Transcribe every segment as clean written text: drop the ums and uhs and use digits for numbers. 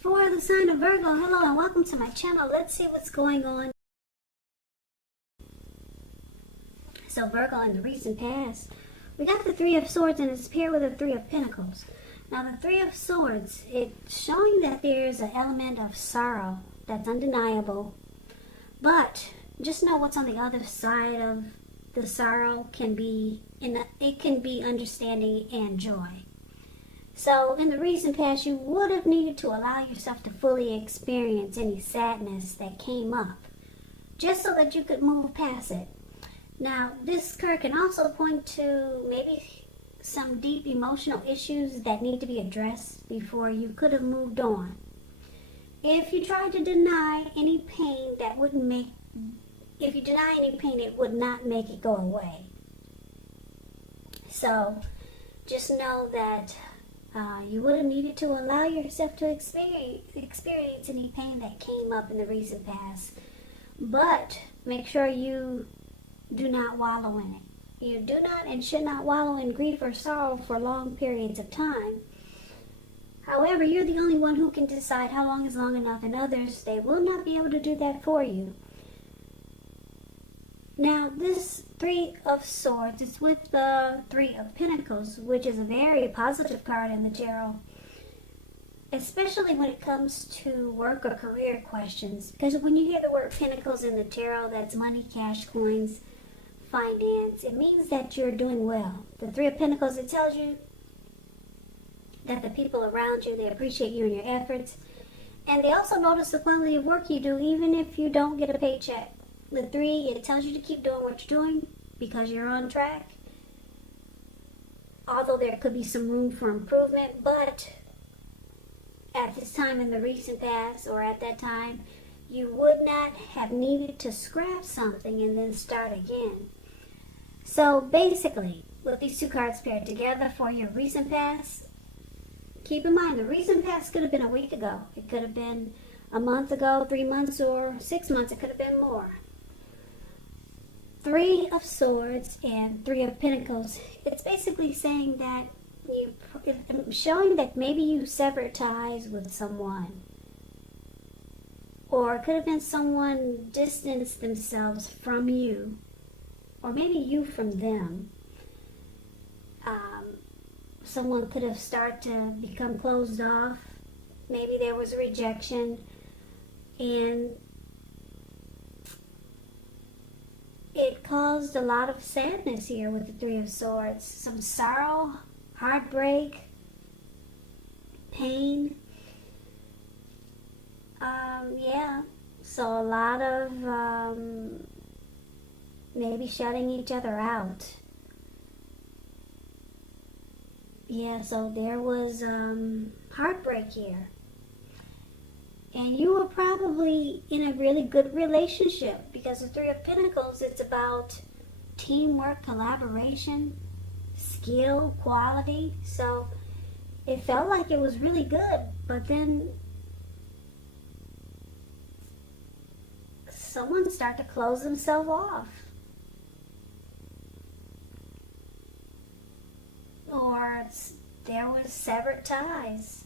For the sign of Virgo, hello and welcome to my channel. Let's see what's going on. So Virgo, in the recent past, we got the Three of Swords and it's paired with the Three of Pentacles. Now the Three of Swords, it's showing that there's an element of sorrow that's undeniable. But just know what's on the other side of the sorrow can be, it can be understanding and joy. So in the recent past, you would have needed to allow yourself to fully experience any sadness that came up, just so that you could move past it. Now, this card can also point to maybe some deep emotional issues that need to be addressed before you could have moved on. If you tried to deny any pain, it would not make it go away. So just know that you would have needed to allow yourself to experience any pain that came up in the recent past. But make sure you do not wallow in it. You do not and should not wallow in grief or sorrow for long periods of time. However, you're the only one who can decide how long is long enough, and others, they will not be able to do that for you. Now, this Three of Swords is with the Three of Pentacles, which is a very positive card in the tarot, especially when it comes to work or career questions. Because when you hear the word Pentacles in the tarot, that's money, cash, coins, finance. It means that you're doing well. The Three of Pentacles, it tells you that the people around you, they appreciate you and your efforts. And they also notice the quality of work you do, even if you don't get a paycheck. The Three, it tells you to keep doing what you're doing because you're on track. Although there could be some room for improvement, but at this time in the recent past, or at that time, you would not have needed to scrap something and then start again. So basically, with these two cards paired together for your recent past, keep in mind the recent past could have been a week ago. It could have been a month ago, 3 months, or 6 months. It could have been more. Three of Swords and Three of Pentacles. It's basically saying that showing that maybe you severed ties with someone. Or it could have been someone distanced themselves from you. Or maybe you from them. Someone could have started to become closed off. Maybe there was rejection. And it caused a lot of sadness here with the Three of Swords. Some sorrow, heartbreak, pain. Yeah. So a lot of maybe shutting each other out. Yeah, so there was heartbreak here. And you were probably in a really good relationship, because the Three of Pentacles, it's about teamwork, collaboration, skill, quality. So it felt like it was really good, but then someone started to close themselves off. Or there was severed ties.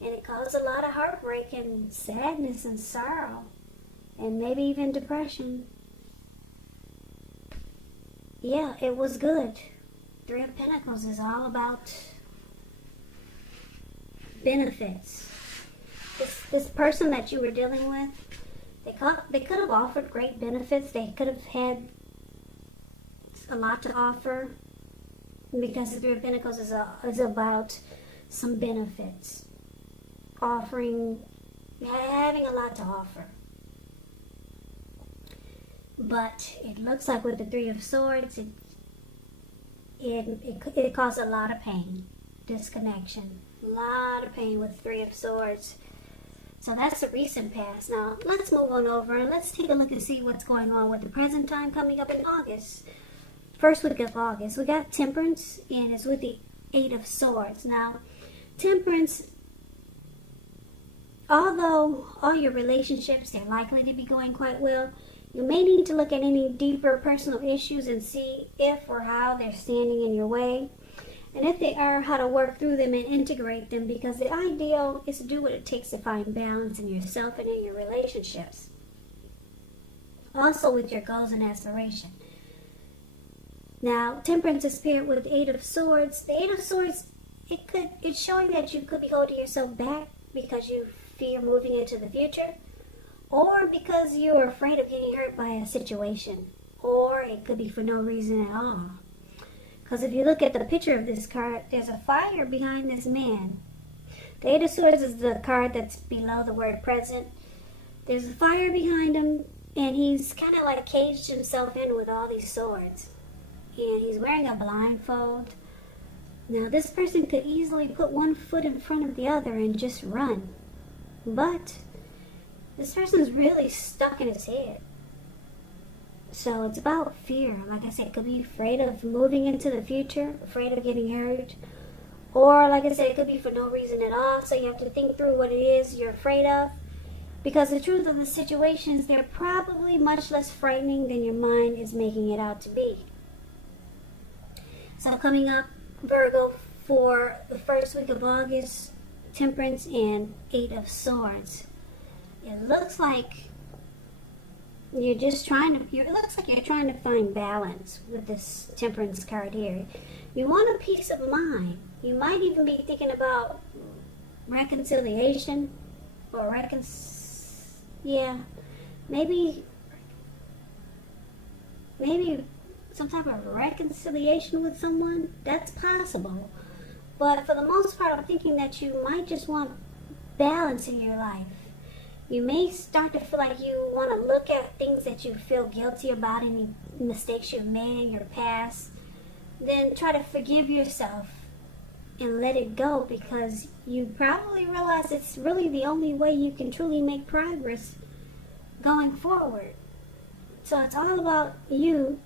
And it caused a lot of heartbreak and sadness and sorrow. And maybe even depression. Yeah, it was good. Three of Pentacles is all about benefits. This person that you were dealing with, they could have offered great benefits. They could have had a lot to offer. Because the Three of Pentacles is about some benefits. Having a lot to offer. But it looks like with the Three of Swords, it caused a lot of pain, disconnection, a lot of pain with Three of Swords. So that's the recent past. Now let's move on over and let's take a look and see what's going on with the present time coming up in August. First week of August, we got Temperance, and it's with the Eight of Swords. Now, Temperance, although all your relationships, they're likely to be going quite well, you may need to look at any deeper personal issues and see if or how they're standing in your way. And if they are, how to work through them and integrate them, because the ideal is to do what it takes to find balance in yourself and in your relationships. Also with your goals and aspiration. Now, Temperance is paired with the Eight of Swords. The Eight of Swords, it's showing that you could be holding yourself back because you fear moving into the future, or because you're afraid of getting hurt by a situation, or it could be for no reason at all. Because if you look at the picture of this card, there's a fire behind this man. The Eight of Swords is the card that's below the word present. There's a fire behind him, and he's kind of like caged himself in with all these swords. And he's wearing a blindfold. Now, this person could easily put one foot in front of the other and just run. But this person's really stuck in his head. So it's about fear. Like I said, it could be afraid of moving into the future, afraid of getting hurt. Or, like I said, it could be for no reason at all. So you have to think through what it is you're afraid of. Because the truth of the situations, they're probably much less frightening than your mind is making it out to be. So coming up, Virgo, for the first week of August, Temperance and Eight of Swords. It looks like you're just it looks like you're trying to find balance with this Temperance card here. You want a peace of mind. You might even be thinking about reconciliation or maybe some type of reconciliation with someone. That's possible. But for the most part, I'm thinking that you might just want balance in your life. You may start to feel like you want to look at things that you feel guilty about, any mistakes you've made in your past. Then try to forgive yourself and let it go, because you probably realize it's really the only way you can truly make progress going forward. So it's all about you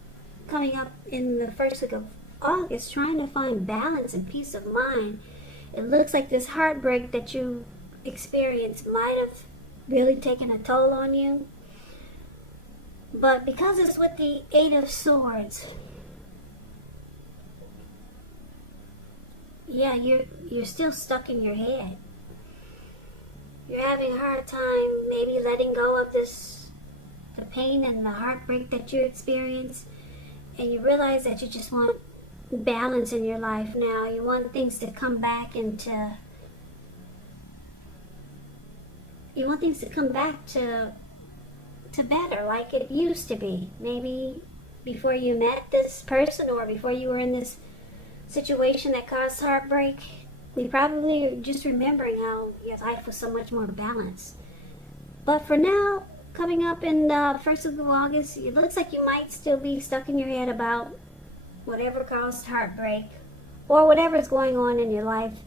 coming up in the first week of August, trying to find balance and peace of mind. It looks like this heartbreak that you experienced might have really taken a toll on you. But because it's with the Eight of Swords, yeah, you're still stuck in your head. You're having a hard time maybe letting go of the pain and the heartbreak that you experienced, and you realize that you just want balance in your life now. You want things to come back to better, like it used to be. Maybe before you met this person, or before you were in this situation that caused heartbreak. You probably are just remembering how your life was so much more balanced. But for now, coming up in the first week of August, it looks like you might still be stuck in your head about whatever caused heartbreak, or whatever's going on in your life,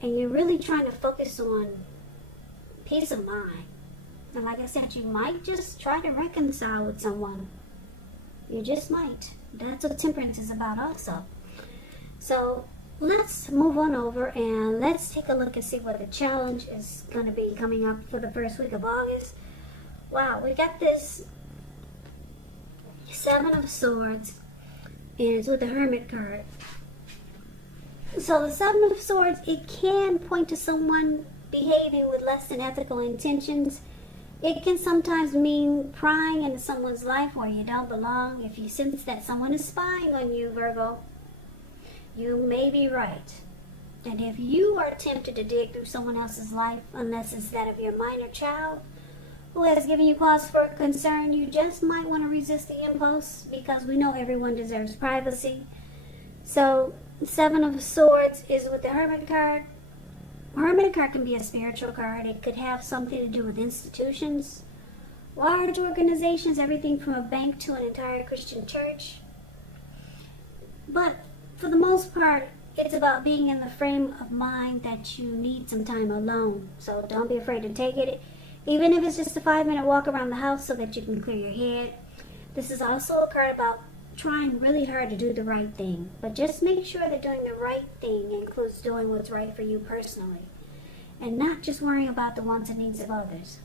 and you're really trying to focus on peace of mind. And like I said, you might just try to reconcile with someone. You just might. That's what Temperance is about also. So let's move on over and let's take a look and see what the challenge is going to be coming up for the first week of August. Wow, we got this Seven of Swords, and it's with the Hermit card. So the Seven of Swords, it can point to someone behaving with less than ethical intentions. It can sometimes mean prying into someone's life where you don't belong. If you sense that someone is spying on you, Virgo, you may be right. And if you are tempted to dig through someone else's life, unless it's that of your minor child who has given you cause for concern, you just might want to resist the impulse, because we know everyone deserves privacy. So, Seven of Swords is with the Hermit card. Hermit card can be a spiritual card. It could have something to do with institutions, large organizations, everything from a bank to an entire Christian church. But for the most part, it's about being in the frame of mind that you need some time alone. So don't be afraid to take it, even if it's just a 5-minute walk around the house so that you can clear your head. This is also a card about trying really hard to do the right thing. But just make sure that doing the right thing includes doing what's right for you personally, and not just worrying about the wants and needs of others.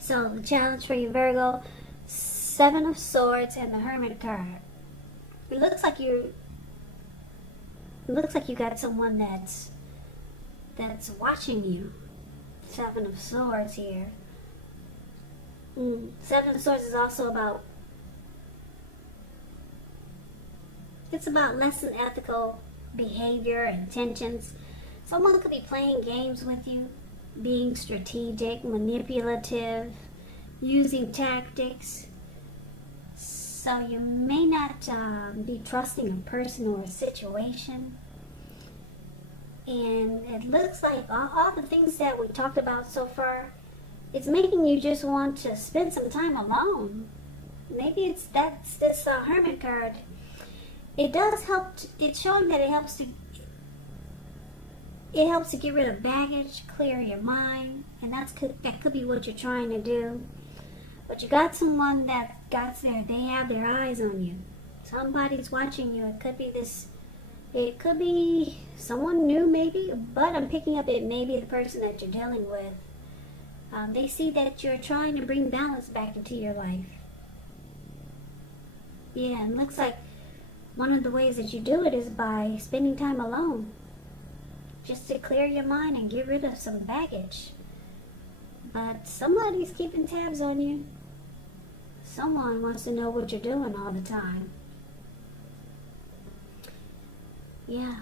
So the challenge for you, Virgo, Seven of Swords and the Hermit card. It looks like it looks like you got someone that's watching you. Seven of Swords here. Seven of Swords is also about, it's about less than ethical behavior and intentions. Someone could be playing games with you, being strategic, manipulative, using tactics. So you may not be trusting a person or a situation. And it looks like all the things that we talked about so far, it's making you just want to spend some time alone. Maybe that's this Hermit card. It does help. It's showing that it helps to get rid of baggage, clear your mind, and that could be what you're trying to do. But you got someone that they have their eyes on you. Somebody's watching you. It could be someone new maybe, but I'm picking up it may be the person that you're dealing with. They see that you're trying to bring balance back into your life. Yeah, and it looks like one of the ways that you do it is by spending time alone. Just to clear your mind and get rid of some baggage. But somebody's keeping tabs on you. Someone wants to know what you're doing all the time. Yeah.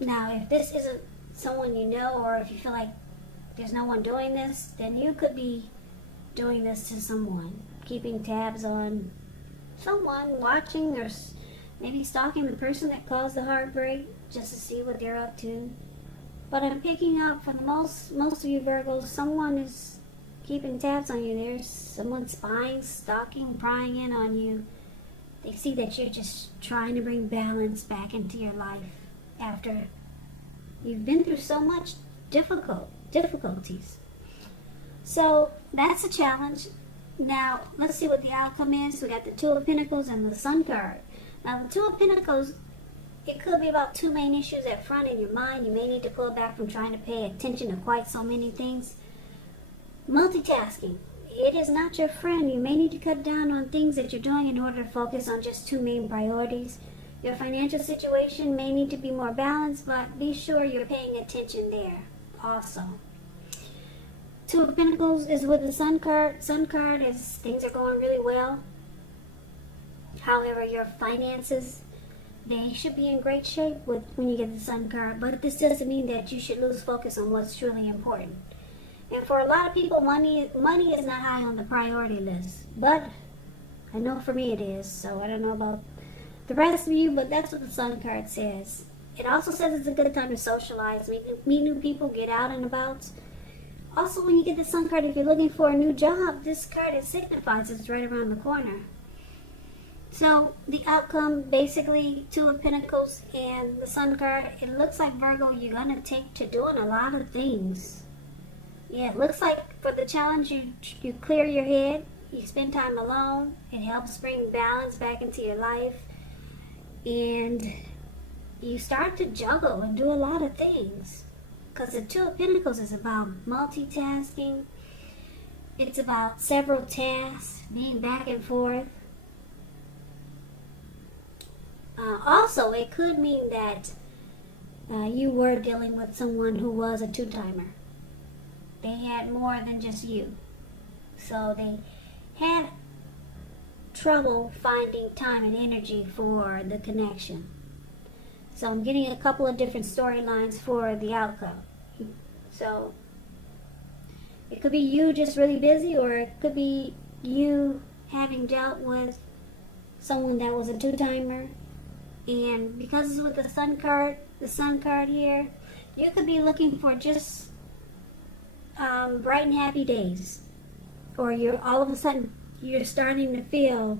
Now, if this isn't someone you know, or if you feel like there's no one doing this, then you could be doing this to someone. Keeping tabs on someone, watching, or maybe stalking the person that caused the heartbreak just to see what they're up to. But I'm picking up for the most of you Virgos, someone is keeping tabs on you. There's someone spying, stalking, prying in on you. They see that you're just trying to bring balance back into your life after you've been through so much difficulties. So that's a challenge. Now, let's see what the outcome is. We got the Two of Pentacles and the Sun card. Now, the Two of Pentacles, it could be about two main issues at front in your mind. You may need to pull back from trying to pay attention to quite so many things. Multitasking. It is not your friend. You may need to cut down on things that you're doing in order to focus on just two main priorities. Your financial situation may need to be more balanced, but be sure you're paying attention there also. Two of Pentacles is with the Sun card. Sun card is things are going really well. However, your finances, they should be in great shape when you get the Sun card. But this doesn't mean that you should lose focus on what's truly important. And for a lot of people, money is not high on the priority list. But I know for me it is. So I don't know about the rest of you, but that's what the Sun card says. It also says it's a good time to socialize, meet new people, get out and about. Also, when you get the Sun card, if you're looking for a new job, this card, it signifies it's right around the corner. So the outcome, basically, Two of Pentacles and the Sun card, it looks like, Virgo, you're going to take to doing a lot of things. Yeah, it looks like for the challenge, you clear your head, you spend time alone, it helps bring balance back into your life, and you start to juggle and do a lot of things. Because the Two of Pentacles is about multitasking, it's about several tasks, being back and forth. Also, it could mean that you were dealing with someone who was a two-timer. They had more than just you. So they had trouble finding time and energy for the connection. So I'm getting a couple of different storylines for the outcome. So it could be you just really busy, or it could be you having dealt with someone that was a two-timer. And because it's with the Sun card here, you could be looking for just bright and happy days, or you're all of a sudden you're starting to feel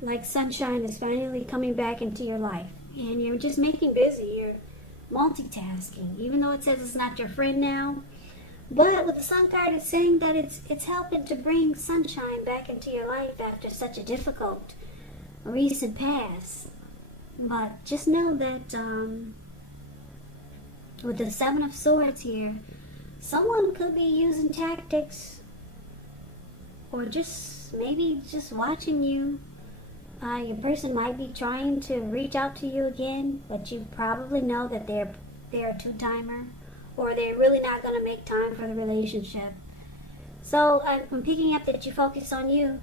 like sunshine is finally coming back into your life, and you're just making busy. You're multitasking, even though it says it's not your friend now. But with the Sun card, it's saying that it's helping to bring sunshine back into your life after such a difficult recent past. But just know that with the Seven of Swords here, someone could be using tactics, or just maybe just watching you Your person might be trying to reach out to you again, but you probably know that they're a two-timer, or they're really not going to make time for the relationship. So I'm picking up that you focus on you.